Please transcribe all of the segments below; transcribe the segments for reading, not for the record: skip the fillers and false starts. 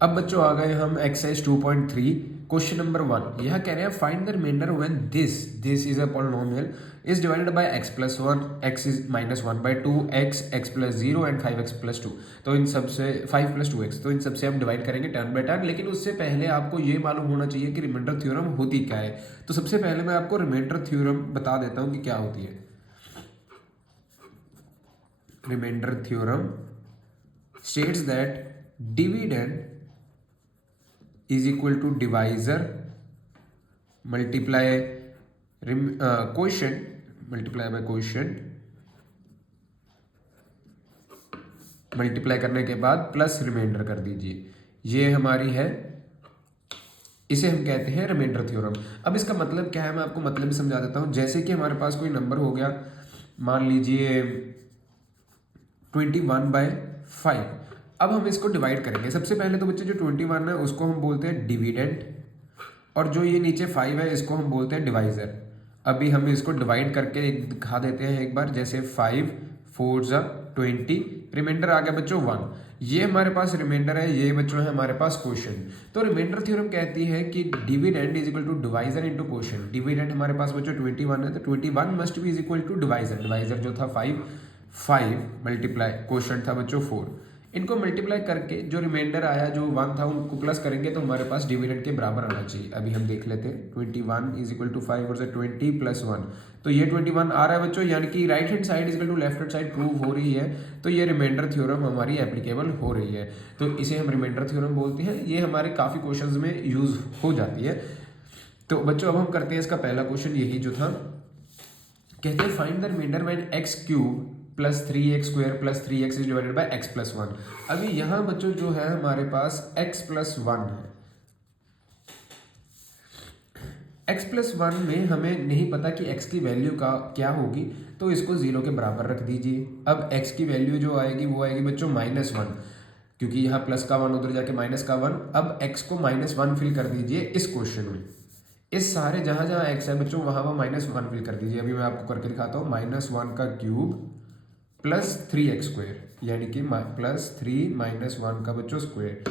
अब बच्चों आ गए हम एक्सरसाइज 2.3 क्वेश्चन नंबर 1। यह कह रहे हैं find the remainder when this is a polynomial is divided by x plus 1, x is minus 1/2, x plus 0 and 5x plus 2। तो इन सबसे 5 प्लस 2x, तो इन सबसे हम डिवाइड करेंगे टर्न बाय टर्न। लेकिन उससे पहले आपको ये मालूम होना चाहिए कि रिमाइंडर थ्योरम होती क्या है। तो सबसे पहले मैं आपको रिमाइंडर थ्योरम बता देता हूँ कि क्या होती है। Remainder theorem states that dividend is equal to divisor multiply quotient multiply by quotient multiply करने के बाद प्लस रिमाइंडर कर दीजिए। ये हमारी है, इसे हम कहते हैं रिमाइंडर थ्योरम। अब इसका मतलब क्या है मैं आपको मतलब भी समझा देता हूँ। जैसे कि हमारे पास कोई नंबर हो गया, मान लीजिए 21/5। अब हम इसको डिवाइड करेंगे। सबसे पहले तो बच्चे जो 21 है उसको हम बोलते हैं डिविडेंड, और जो ये नीचे 5 है इसको हम बोलते हैं डिवाइजर। अभी हम इसको डिवाइड करके दिखा देते हैं एक बार। जैसे 5 4 ज़ा 20, रिमाइंडर आ गया बच्चों 1। ये हमारे पास रिमाइंडर है, ये बच्चों है हमारे पास क्वोशिएंट। तो रिमाइंडर थ्योरम कहती है कि dividend is equal to divisor into quotient. Dividend हमारे पास बच्चों 21 है, तो 21 must be is equal to divisor. Divisor जो था 5 मल्टीप्लाई क्वोशिएंट था बच्चों 4। इनको मल्टीप्लाई करके जो रिमाइंडर आया जो 1 था उनको प्लस करेंगे तो हमारे पास डिविडेंड के बराबर आना चाहिए। अभी हम देख लेते हैं 21 इज इक्वल टू 5 और से 20 प्लस 1, तो ये 21 आ रहा है बच्चों, यानी कि right hand side is equal to left hand side prove हो रही है। तो ये रिमाइंडर थ्योरम हमारी एप्लीकेबल हो रही है, तो इसे हम रिमाइंडर थ्योरम बोलते हैं। ये हमारे काफ़ी क्वेश्चंस में यूज हो जाती है। तो बच्चों अब हम करते हैं इसका पहला क्वेश्चन, यही जो था, कहते हैं find the remainder when x cube plus 3x square plus 3x is divided by x plus 1। अभी यहाँ बच्चों जो है हमारे पास x प्लस 1 है। x प्लस 1 में हमें नहीं पता कि x की वैल्यू का क्या होगी, तो इसको 0 के बराबर रख दीजिए। अब x की वैल्यू जो आएगी वो आएगी बच्चों -1, क्योंकि यहाँ प्लस का 1 उधर जाके माइनस का 1। अब x को -1 फिल कर दीजिए इस क्वेश्चन में। इस सारे जहाँ जहाँ x है बच्चों वहाँ वहाँ -1 फिल कर दीजिए। अभी मैं आपको करके दिखाता हूँ। -1 का क्यूब प्लस 3x स्क्वायर, यानी कि प्लस 3 -1 का बच्चों स्क्वायर,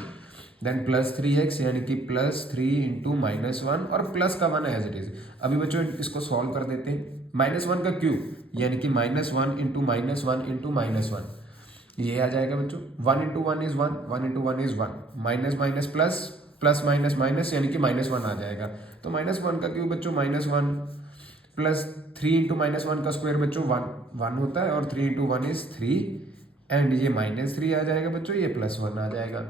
देन प्लस 3x यानी कि प्लस 3 इंटू -1 और प्लस का 1 एज इट इज। अभी बच्चों इसको सॉल्व कर देते हैं। -1 का क्यूब यानी कि -1 इंटू -1 इंटू -1, ये आ जाएगा बच्चों। 1 into 1 is 1, 1 into 1 is 1, minus minus plus, plus minus minus यानी कि -1 आ जाएगा। तो -1 का क्यूब बच्चों -1 प्लस 3 इंटू -1 का स्क्वायर बच्चों 1 होता है, और 3 इंटू 1 इज 3, एंड ये -3 आ जाएगा बच्चों, ये +1 आ जाएगा।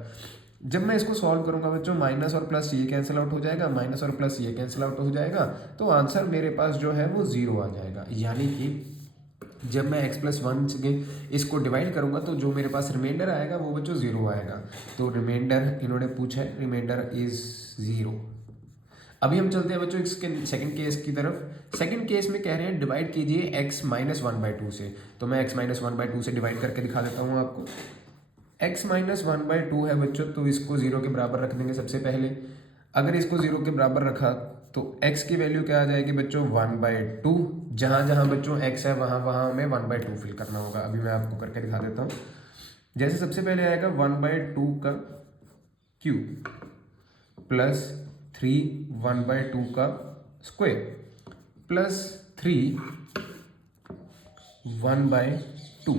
जब मैं इसको सॉल्व करूंगा बच्चों, माइनस और प्लस ये कैंसिल आउट हो जाएगा, माइनस और प्लस ये कैंसिल आउट हो जाएगा, तो आंसर मेरे पास जो है वो 0 आ जाएगा। यानी कि जब मैं x प्लस 1 से इसको डिवाइड करूंगा तो जो मेरे पास रिमाइंडर आएगा वो बच्चों 0 आएगा। तो रिमाइंडर इन्होंने पूछा है, रिमाइंडर इज 0। अभी हम चलते हैं बच्चों इसके सेकंड केस की तरफ। सेकंड केस में कह रहे हैं डिवाइड कीजिए x माइनस 1/2 से। तो मैं x माइनस 1/2 से डिवाइड करके दिखा देता हूँ आपको। x माइनस 1/2 है बच्चों, तो इसको 0 के बराबर रख देंगे सबसे पहले। अगर इसको 0 के बराबर रखा तो x की वैल्यू क्या आ जाएगी बच्चों 1/2। जहाँ जहाँ बच्चों x है वहाँ वहाँ हमें 1/2 फिल करना होगा। अभी मैं आपको करके दिखा देता हूँ। जैसे सबसे पहले आएगा 1/2 का क्यूब प्लस 3 1/2 का स्क्वायर प्लस 3 1/2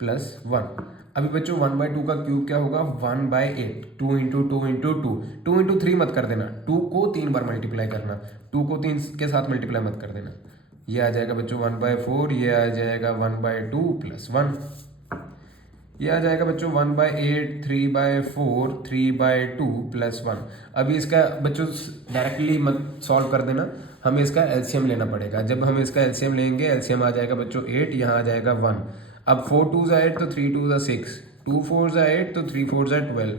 प्लस 1। अभी बच्चों 1/2 का क्यूब क्या होगा 1/8, 2 इंटू 2 इंटू 2, 2 इंटू 3 मत कर देना, 2 को 3 बार मल्टीप्लाई करना, 2 को 3 के साथ मल्टीप्लाई मत कर देना। ये आ जाएगा बच्चों 1/4, ये आ जाएगा 1/2 प्लस 1, ये आ जाएगा बच्चों 1/8, 3/4, 3/2 प्लस 1। अभी इसका बच्चों डायरेक्टली मत सॉल्व कर देना, हमें इसका एलसीएम लेना पड़ेगा। जब हम इसका एलसीएम लेंगे, एलसीएम आ जाएगा बच्चों 8, यहाँ आ जाएगा 1। अब 4 2 8 तो 3 2 6, 2 4 8 तो 3 4 12।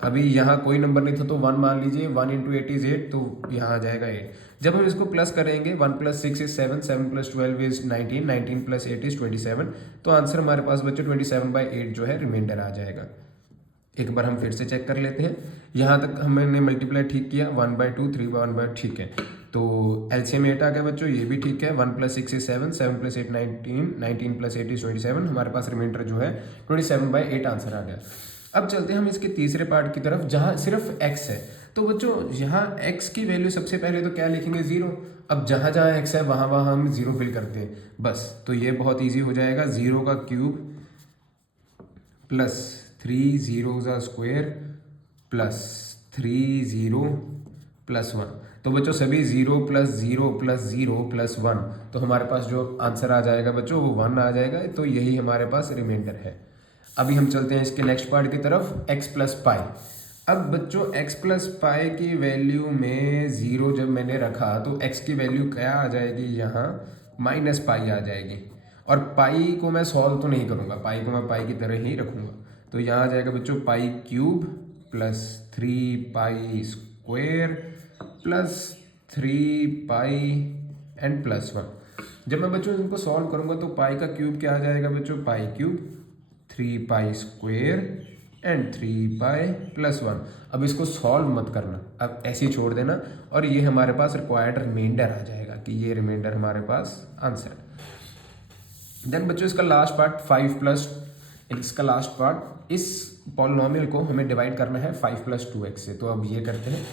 अभी यहाँ कोई नंबर नहीं था तो 1 मान लीजिए, 1 इंटू 8 इज 8, तो यहाँ आ जाएगा 8। जब हम इसको प्लस करेंगे 1 plus 6 is 7, 7 plus 12 is 19, 19 plus 8 is 27। तो आंसर हमारे पास बच्चों 27/8 जो है रिमाइंडर आ जाएगा। एक बार हम फिर से चेक कर लेते हैं। यहाँ तक हमने मल्टीप्लाई ठीक किया, 1/2, 3/1 ठीक है। तो एलसीएम 8 आ गया बच्चों, ये भी ठीक है। 1 plus 6 is 7, 7 plus 8 19, 19 plus 8 is 27। हमारे पास रिमाइंडर जो है 27/8 आंसर आ गया। अब चलते हैं हम इसके तीसरे पार्ट की तरफ जहाँ सिर्फ x है। तो बच्चों यहाँ x की वैल्यू सबसे पहले तो क्या लिखेंगे 0। अब जहाँ जहाँ x है वहाँ वहाँ हम 0 फिल करते हैं बस। तो ये बहुत ईजी हो जाएगा, 0 का क्यूब प्लस 3 0 का स्क्वायर प्लस 3 0 प्लस 1। तो बच्चों सभी 0 प्लस 0 प्लस 0 प्लस 1, तो हमारे पास जो आंसर आ जाएगा बच्चों वो 1 आ जाएगा। तो यही हमारे पास रिमाइंडर है। अभी हम चलते हैं इसके नेक्स्ट पार्ट की तरफ, x प्लस पाई। अब बच्चों x प्लस पाई की वैल्यू में 0 जब मैंने रखा तो x की वैल्यू क्या आ जाएगी, यहाँ माइनस पाई आ जाएगी। और पाई को मैं सॉल्व तो नहीं करूँगा, पाई को मैं पाई की तरह ही रखूँगा। तो यहाँ आ जाएगा बच्चों पाई cube plus 3 pi square plus 3 pi and plus 1। जब मैं बच्चों इनको सॉल्व करूँगा तो पाई का क्यूब क्या आ जाएगा बच्चों, पाई cube 3 pi square and 3 pi plus 1। अब इसको सॉल्व मत करना, अब ऐसे ही छोड़ देना और ये हमारे पास रिक्वायर्ड रिमाइंडर आ जाएगा कि ये रिमाइंडर हमारे पास आंसर। देन बच्चों इसका लास्ट पार्ट 5 प्लस, इसका लास्ट पार्ट, इस पॉलिनोमियल को हमें डिवाइड करना है 5 प्लस 2x से। तो अब ये करते हैं,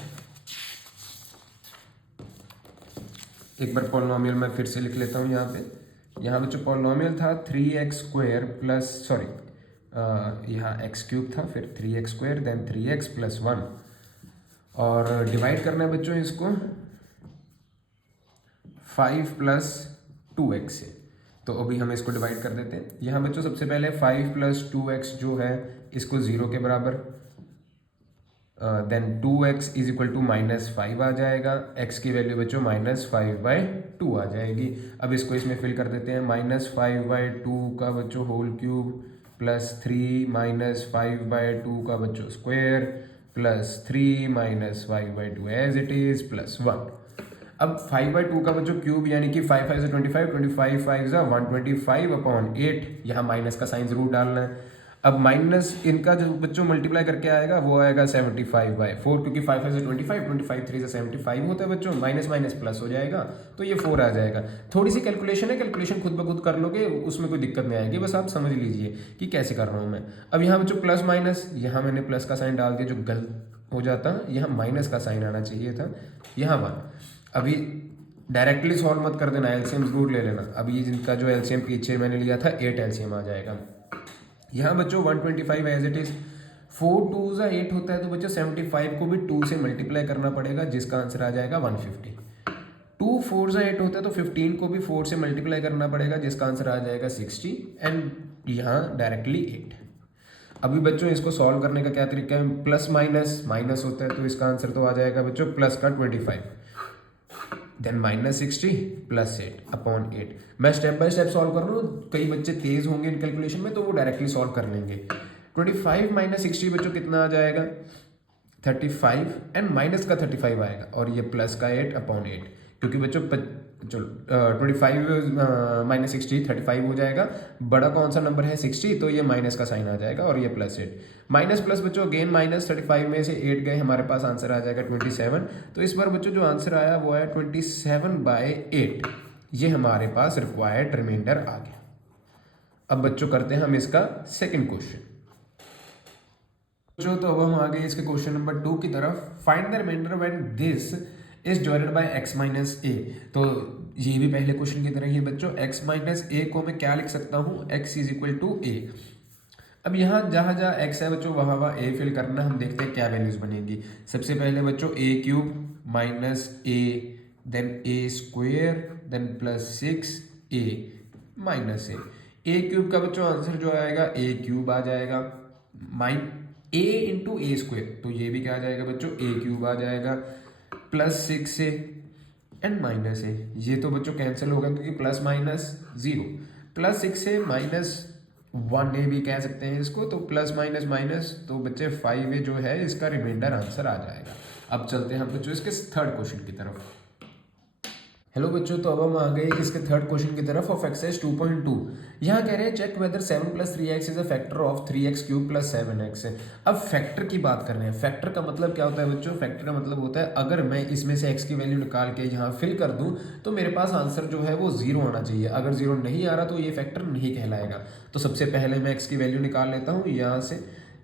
एक बार पॉलिनोमियल मैं फिर से लिख लेता हूँ यहाँ पे। यहाँ बच्चों पॉलिनोमियल था 3x स्क्वायर प्लस यहाँ x क्यूब था, फिर 3x square then 3x plus 1, और डिवाइड करना है बच्चों इसको 5 प्लस 2x से। तो अभी हम इसको डिवाइड कर देते हैं। यहाँ बच्चों सबसे पहले 5 प्लस 2x जो है इसको 0 के बराबर, then 2x is equal to -5 आ जाएगा। x की वैल्यू बच्चों -5/2 आ जाएगी। अब इसको इसमें फिल कर देते हैं, -5/2 का बच्चों होल क्यूब प्लस 3 -5/2 का बच्चों square plus 3 -5/2 as it is plus 1। अब 5/2 का बच्चों क्यूब यानी कि 5 5 से 25, 25 5 जा 125/8, यहाँ माइनस का साइन जरूर डालना है। अब माइनस इनका जो बच्चों मल्टीप्लाई करके आएगा वो आएगा 75/4, क्योंकि 5 5 से 25, 25 3 से 75 होता है बच्चों, माइनस माइनस प्लस हो जाएगा तो ये 4 आ जाएगा। थोड़ी सी कैलकुलेशन है, कैलकुलेशन खुद ब खुद कर लोगे, उसमें कोई दिक्कत नहीं आएगी, बस आप समझ लीजिए कि कैसे कर रहा हूँ मैं। अब यहाँ बच्चों प्लस माइनस, यहाँ मैंने प्लस का साइन डाल दिया जो गलत हो जाता, यहाँ माइनस का साइन आना चाहिए था, यहाँ 1। अभी डायरेक्टली सॉल्व मत कर देना, एलसीएम जरूर ले लेना। अब ये जिनका जो एलसीएम पीछे मैंने लिया था 8 एलसीएम आ जाएगा। यहाँ बच्चों 125 एज इट इज, 4 2 जा 8 होता है, तो बच्चों 75 को भी 2 से मल्टीप्लाई करना पड़ेगा जिसका आंसर आ जाएगा 150। 2 4 जा 8 होता है तो 15 को भी 4 से मल्टीप्लाई करना पड़ेगा जिसका आंसर आ जाएगा 60 एंड यहाँ डायरेक्टली 8। अभी बच्चों इसको सॉल्व करने का क्या तरीका है, प्लस माइनस माइनस होता है तो इसका आंसर तो आ जाएगा बच्चों प्लस का 25, देन -60 प्लस 8/8। मैं स्टेप बाय स्टेप सॉल्व कर रहा हूँ, कई बच्चे तेज होंगे इन कैलकुलेशन में तो वो डायरेक्टली सॉल्व कर लेंगे। 25 -60 बच्चों कितना आ जाएगा 35 एंड माइनस का 35 आएगा और ये प्लस का 8/8, क्योंकि बच्चों चलो 25 -60 35 हो जाएगा, बड़ा कौन सा नंबर है 60, तो ये माइनस का साइन आ जाएगा और ये प्लस 8 माइनस प्लस बच्चों अगेन -35 में से 8 गए, हमारे पास आंसर आ जाएगा 27। तो इस बार बच्चों जो आंसर आया वो आया 27/8, ये हमारे पास रिक्वायर्ड रिमाइंडर आ गया। अब बच्चों करते हैं हम इसका सेकेंड क्वेश्चन। तो अब हम आ गए इसके क्वेश्चन नंबर 2 की तरफ। Find the remainder when this is divided by x minus A. तो ये भी पहले क्वेश्चन की तरह ही है बच्चों, x माइनस ए को मैं क्या लिख सकता हूँ, x इज इक्वल टू ए। अब यहाँ जहाँ जहाँ x है बच्चों वहाँ वहाँ a फिल करना, हम देखते हैं क्या वैल्यूज बनेगी। सबसे पहले बच्चों a cube minus a, then a square, then plus 6a minus a cube का बच्चों आंसर जो आएगा a क्यूब आ जाएगा, a इंटू ए स्क्वेयर, तो ये भी क्या आ जाएगा बच्चों a क्यूब आ जाएगा, plus 6a and minus a। ये तो बच्चों कैंसिल होगा क्योंकि plus minus 0, plus 6a minus 1a भी कह सकते हैं इसको, तो प्लस माइनस माइनस, तो बच्चे 5a जो है इसका रिमाइंडर आंसर आ जाएगा। अब चलते हैं हम बच्चों इसके थर्ड क्वेश्चन की तरफ। हेलो बच्चों, तो अब हम आ गए इसके थर्ड क्वेश्चन की तरफ ऑफ एक्सरसाइज 2.2। यहाँ कह रहे हैं check whether 7 + 3x is a factor of 3x cube + 7x। अब फैक्टर की बात कर रहे हैं। फैक्टर का मतलब क्या होता है बच्चों, फैक्टर का मतलब होता है अगर मैं इसमें से x की वैल्यू निकाल के यहाँ फिल कर दूँ तो मेरे पास आंसर जो है वो 0 आना चाहिए। अगर 0 नहीं आ रहा तो ये फैक्टर नहीं कहलाएगा। तो सबसे पहले मैं x की वैल्यू निकाल लेता हूँ यहाँ से,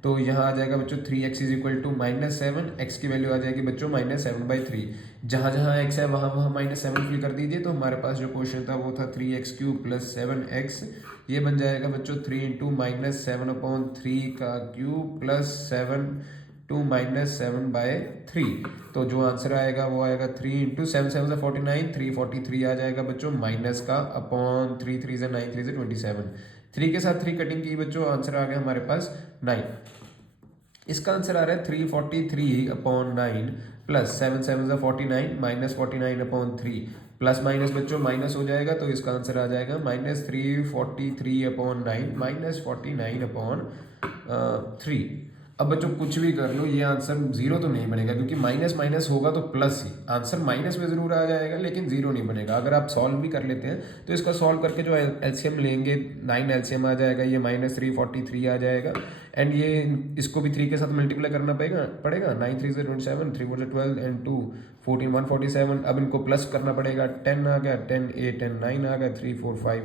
तो यहाँ आ जाएगा बच्चों 3x is equal to -7, x की वैल्यू आ जाएगी बच्चों -7/3। जहाँ जहाँ x है वहाँ वहाँ -7 फिल कर दीजिए, तो हमारे पास जो क्वेश्चन था वो था 3x³ + 7x। ये बन जाएगा बच्चों 3 × -7/3 का क्यूब प्लस 7 टू -7/3। तो जो आंसर आएगा वो आएगा 3 × 7 7 से 49, 343 आ जाएगा बच्चों माइनस का अपॉन 3 3 से 9 3 से 27। 3 के साथ 3 कटिंग की बच्चों, आंसर आ गया हमारे पास 9। इसका आंसर आ रहा है 343/9 प्लस 7 7 से 49 -49/3 प्लस माइनस बच्चों माइनस हो जाएगा, तो इसका आंसर आ जाएगा -343/9 -49/3। अब बच्चों कुछ भी कर लो, ये आंसर जीरो तो नहीं बनेगा, क्योंकि माइनस माइनस होगा तो प्लस ही आंसर माइनस में जरूर आ जाएगा, लेकिन जीरो नहीं बनेगा। अगर आप सॉल्व भी कर लेते हैं तो इसका सॉल्व करके जो एलसीएम लेंगे 9 एलसीएम आ जाएगा, ये -343 आ जाएगा। एंड ये इसको भी 3 के साथ मल्टीप्लाई करना पड़ेगा 9 3 से 27, 3 4 से 12 एंड 2 14 147। अब इनको प्लस करना पड़ेगा, 10 आ गया, 10 8 10 9 आ गया, 3 4 5।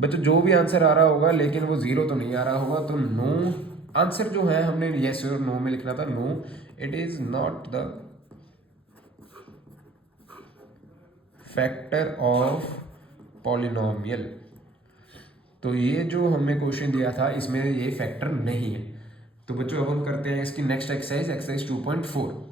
बच्चों जो भी आंसर आ रहा होगा, लेकिन वो जीरो तो नहीं आ रहा होगा, तो नो आंसर जो है हमने येस और नो में लिखना था। No, it is not the factor of polynomial. तो ये जो हमें क्वेश्चन दिया था इसमें ये फैक्टर नहीं है। तो बच्चों अब हम करते हैं इसकी नेक्स्ट एक्सरसाइज 2.4।